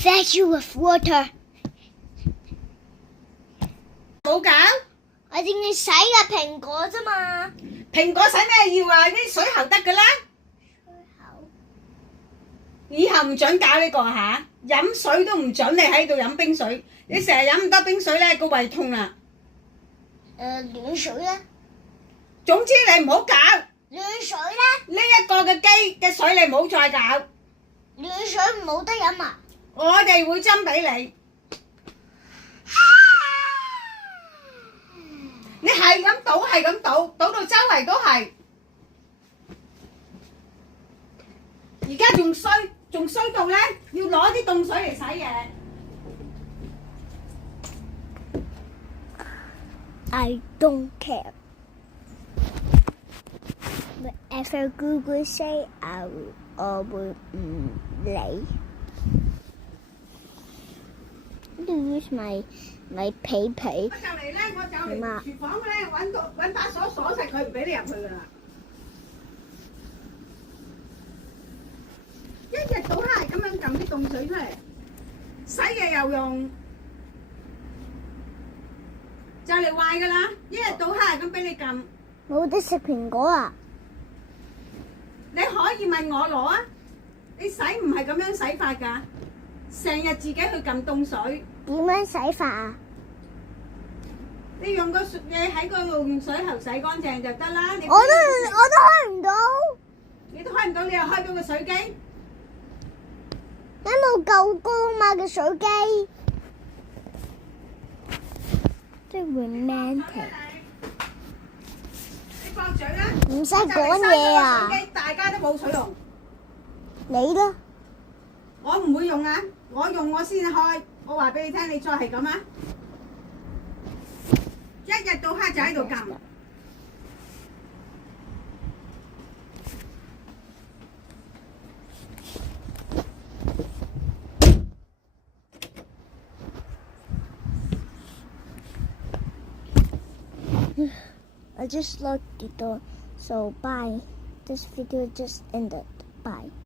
Fetch you with water。冇搞，我淨係洗個蘋果啫嘛。蘋果使咩要啊？啲水喉得㗎啦。以後唔准搞呢個嚇，飲水都唔准你喺度飲冰水，你成日飲咁多冰水咧，個胃痛啦。暖水咧？總之你唔好搞。暖水咧？呢一個嘅機嘅水你唔好再搞。暖水唔好得飲啊！我哋會斟俾你。你係咁倒，係咁倒，倒到周圍都係。而家仲衰到咧，要攞啲凍水嚟洗嘢。I don't care. Whatever Google say, I will 唔理。Use my 皮皮。就嚟咧，我就嚟廚房咧揾把鎖鎖實佢，唔俾你入去噶啦。一日到黑咁樣撳啲凍水出嚟，洗嘢又用，就嚟壞噶啦！一日到黑咁俾你撳。冇得食蘋果啊！你可以問我攞啊！你洗唔係咁樣洗法㗎，成日自己去撳凍水。點樣洗法啊？你用個嘢喺嗰度用水喉洗乾淨就得啦。我都開唔到。你都開唔到，你又開到個水機？因為夠高嘛個水機。即係 romantic。你放嘴啦！唔使講嘢啊！大家都冇水用。你咧？我唔會用啊！我用我先開。我話俾你聽，你再係咁啊！一日到黑就喺度撳。I just locked the door, so bye. This video just ended. Bye.